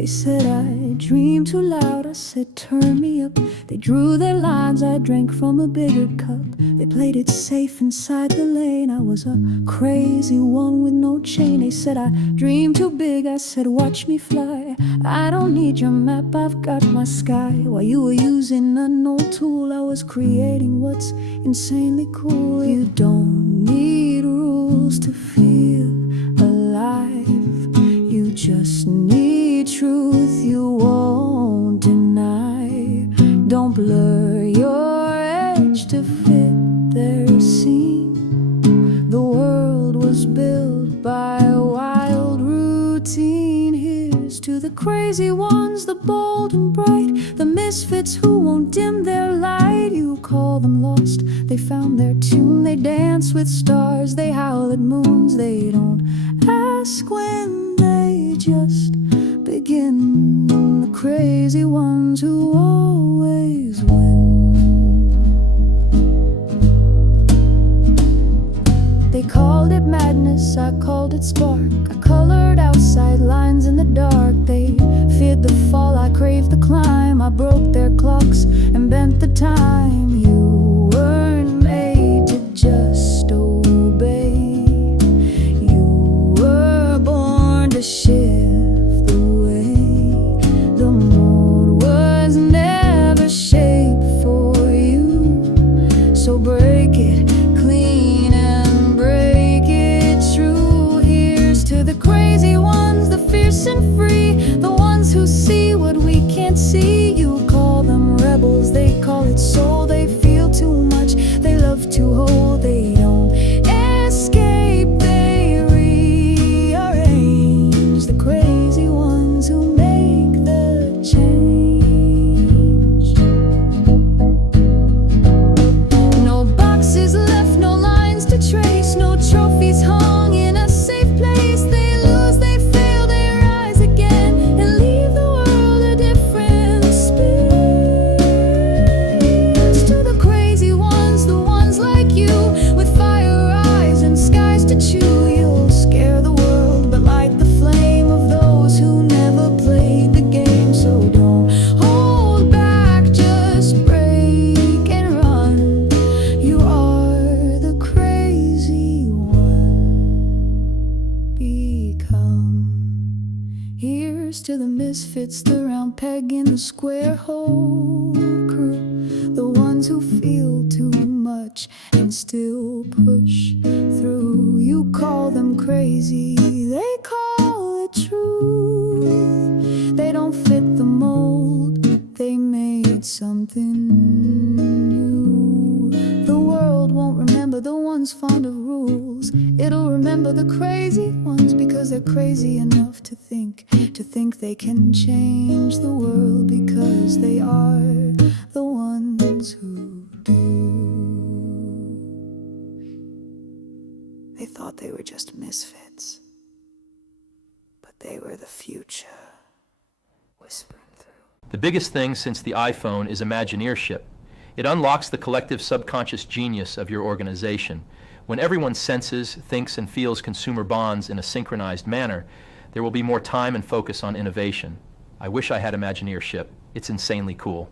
They said I dream too loud, I said turn me up. They drew their lines, I drank from a bigger cup. They played it safe inside the lane. I was a crazy one with no chain. They said I dream too big, I said watch me fly. I don't need your map, I've got my sky. While you were using an old tool, I was creating what's insanely cool. You don't need rules to feel alive. You just need truth you won't deny. Don't blur your edge to fit their scene. The world was built by a wild routine. Here's to the crazy ones, the bold and bright, the misfits who won't dim their light. You call them lost, they found their tune. They dance with stars, they howl at moons. They don't ask when, they just begin. The crazy ones who always win. They called it madness, I called it spark. I colored outside lines in the dark. They feared the fall, I craved the climb. I broke their clocks and bent the time. You weren't made to just obey. You were born to shift the way. The mold was never shaped for you. So break it clean and break it true. Here's to the crazy ones, the fierce and free, the ones who see what we can't see. You call them rebels, they call it soul. They feel too much, they love to hold. They don't escape, they rearrange. The crazy ones who make the change. No boxes left, no lines to trace, no trophies hung in a safe place. They lose, they fail, they rise again and leave the world a different space. To the crazy ones, the ones like you, with fire eyes and skies to chew. You'll scare the world, but light the flame of those who never played the game. So don't hold back, just break and run. You are the crazy one. Become. Here's to the misfits, the round peg in the square hole crew, the ones who feel too much and still push through. You call them crazy, they call it true. They don't fit the mold, they made something new. The world won't remember the ones fond of rules. It'll remember the crazy ones because they're crazy enough to think they can change the world, because they are the ones who do. They thought they were just misfits, but they were the future, whispering through. The biggest thing since the iPhone is Imagineership. It unlocks the collective subconscious genius of your organization. When everyone senses, thinks, and feels consumer bonds in a synchronized manner, there will be more time and focus on innovation. I wish I had Imagineership. It's insanely cool.